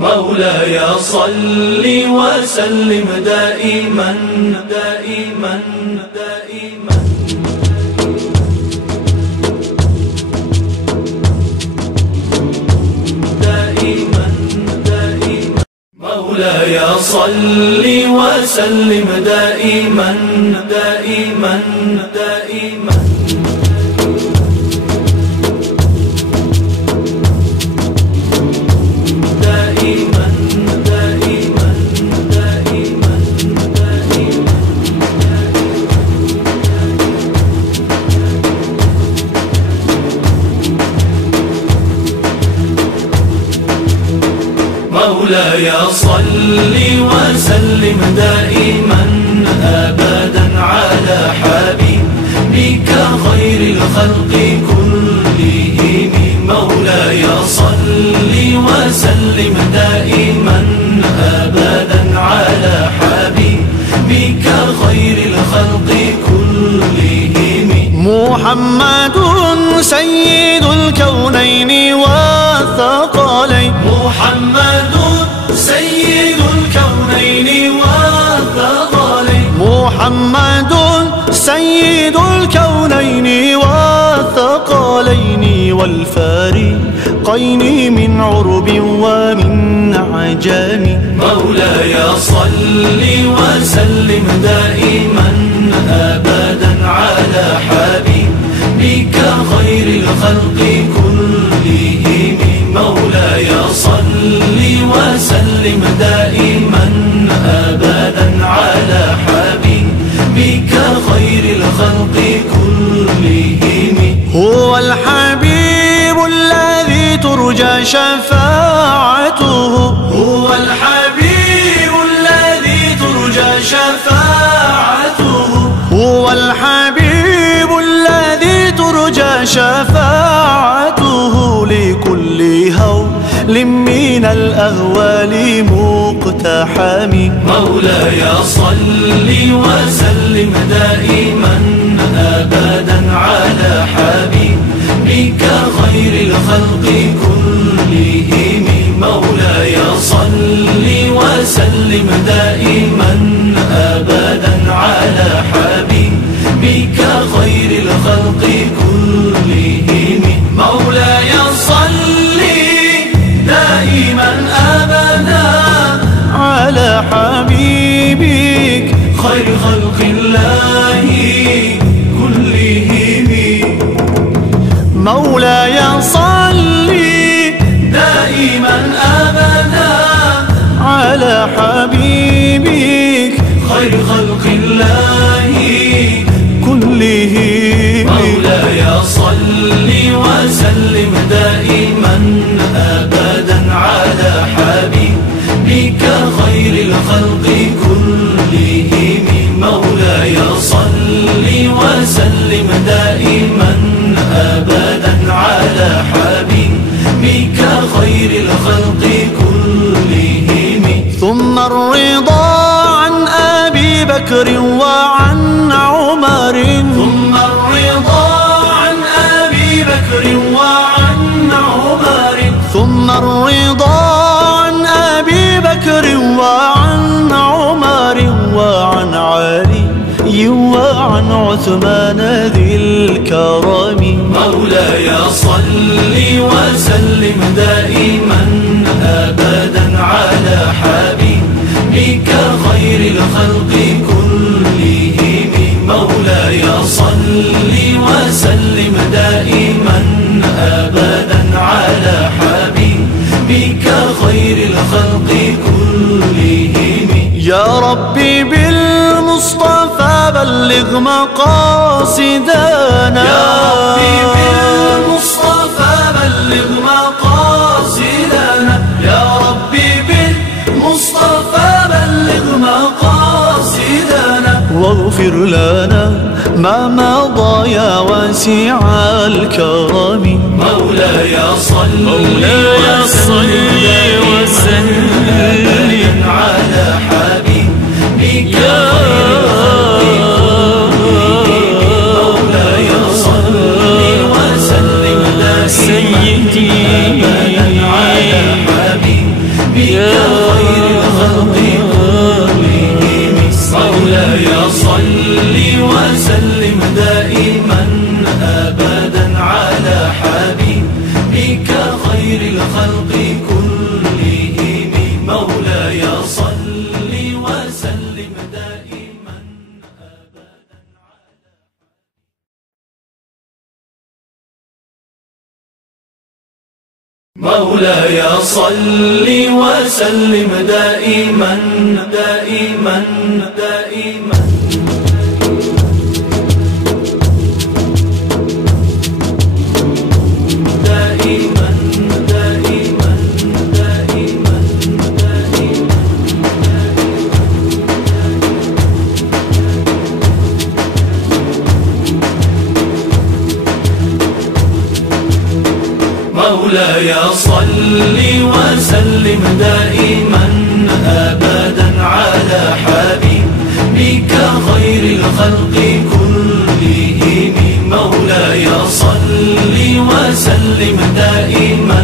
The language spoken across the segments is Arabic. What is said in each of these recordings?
مولاي صل وسلم دائما دائما دائما دائما دائما مولاي صل وسلم دائما دائما دائما مولاي صل وسلم دائما أبدا على حبيبك خير الخلق كلهم. مولاي صل وسلم دائما أبدا على حبيبك خير الخلق كلهم. محمد سيد الكونين والثقلين. محمد سيد الكونين والثقلين. محمد سيد الكونين والثقلين والفارقين من عرب ومن عجم. مولاي صل وسلم دائما أبدا على حبيبك خير الخلق كلهم. مولاي صل وسلم دائما أبدا على حبيبك خير الخلق كلهم. هو الحبيب الذي ترجى شفاعته. هو الحبيب الذي ترجى شفاعته. هو الحبيب الذي ترجى شفاعته لكل هول من الأهوال مقتحم. مولاي صل وسلم دائما أبدا على حبيبك خير الخلق كلهم. مولاي صل وسلم دائما أبدا على حبيبك خير الخلق كلهم. مولاي صل دائما أبدا على حبيبك خير خلق الله كلهم. مولاي صل دائما أبدا على حبيبك خير خلق الله كلهم. مولاي صل وسلم دائما أبدا على حبيبك خير الخلق كلهم. مولاي صل وسلم دائما أبدا على حبيبك خير الخلق كلهم. ثم الرضا عن أبي بكر وعن عمر. ثم الرضا عن أبي بكر وعن عمر. ثم الرضا عن أبي بكر وعن عمر وعن علي وعن عثمان ذي الكرم. مولاي صل وسلم دائما أبدا على حبيبك خير الخلق كلهم. مولاي صل وسلم دائما أبدا على حبيبك خير الخلق كلهم. يا ربي بالمصطفى بلغ مقاصدنا. يا ربي بالمصطفى بلغ مقاصدنا. يا ربي بالمصطفى بلغ مقاصدنا. واغفر لنا ما مضى يا واسع الكرم. مولاي صل وسلم على حبيبك خير الخلق كلهم. مولاي صل وسلم دائما أبدا على حبيبك بك خير الخلق كلهم. مولاي صل وسلم دائما أبدا على حبيبك خير الخلق كلهم. مولاي صل وسلم دائما أبدا على مولاي صل وسلم دائما دائما دائما دائما دائما دائما دائما. مولاي صل وسلم دائما أبدا على حبيبك خير الخلق كلهم. مولاي صل وسلم دائما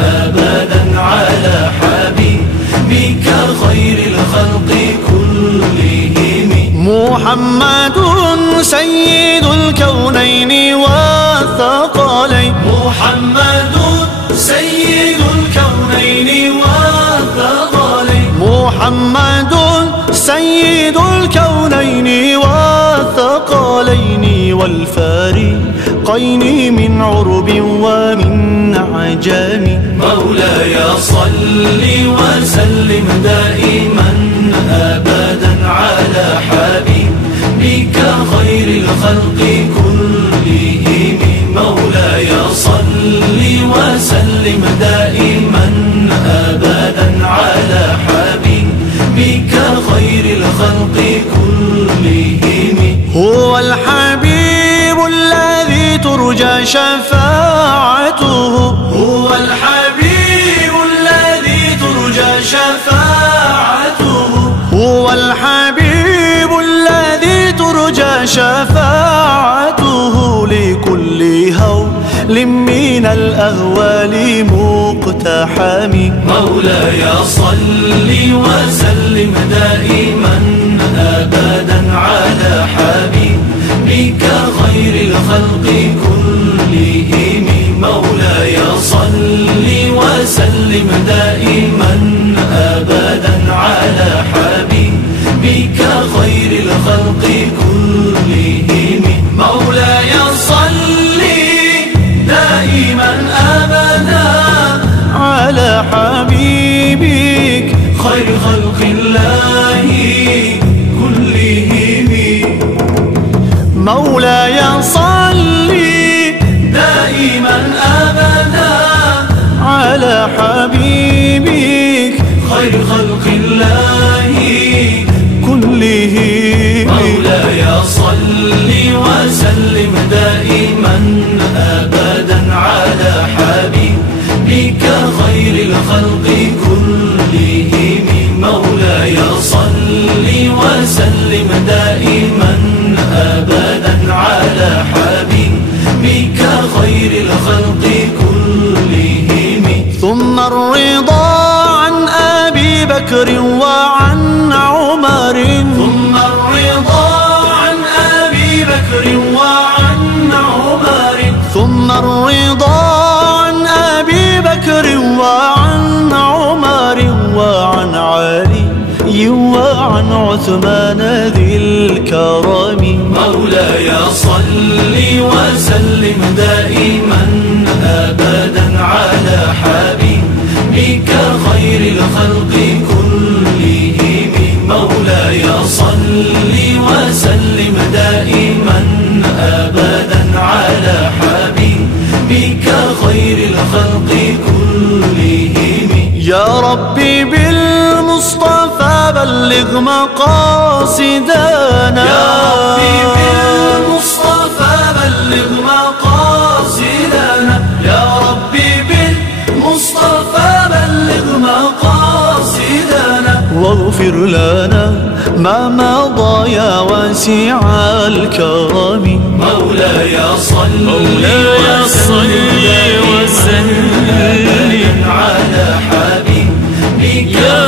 أبدا على حبيبك خير الخلق كلهم. محمد سيد الكونين والثقلين. محمد سيد الكونين والثقلين. محمد سيد الكونين والثقلين والفارقين من عرب ومن عجم. مولاي صل وسلم دائما أبدا على حبيبك خير الخلق كلهم. مولاي صل وسلم دائما أبدا على حبيبك خير الخلق كلهم. هو الحبيب الذي ترجى شفاعته. هو الحبيب الذي ترجى شفاعته. هو الحبيب الذي ترجى شفاعته لكل هول من الأهوال مقتحم. مولاي صل وسلم دائما أبدا على حبيبك خير الخلق كلهم. مولاي صل وسلم دائما أبدا على حبيبك خير الخلق كلهم. مولاي صل دائما أبدا على حبيبك خير خلق الله كلهم. مولاي صل دائما أبدا على حبيبك خير خلق الله كلهم. مولاي صل وسلم دائما أبدا على حبيبك خير الخلق كلهم. مولاي صل وسلم دائما أبدا على حبيبك خير الخلق كلهم. ثم الرضا عن أبي بكر وعن عمر. ثم الرضا عن أبي بكر وعن عمر. ثم الرضا عن أبي بكر وعن عمر وعن علي وعن عثمان ذي الكرم. مولاي صل وسلم دائما أبدا على حبيبك خير الخلق كلهم. مولاي صل وسلم دائما أبدا على حبيبك خير الخلق كلهم. يا ربي بالمصطفى بلغ مقاصدنا. يا ربي بالمصطفى بلغ مقاصدنا. يا ربي بالمصطفى بلغ مقاصدنا. واغفر لنا ما مضى يا واسع الكرم. مولاي صل وسلم على حبيبك بك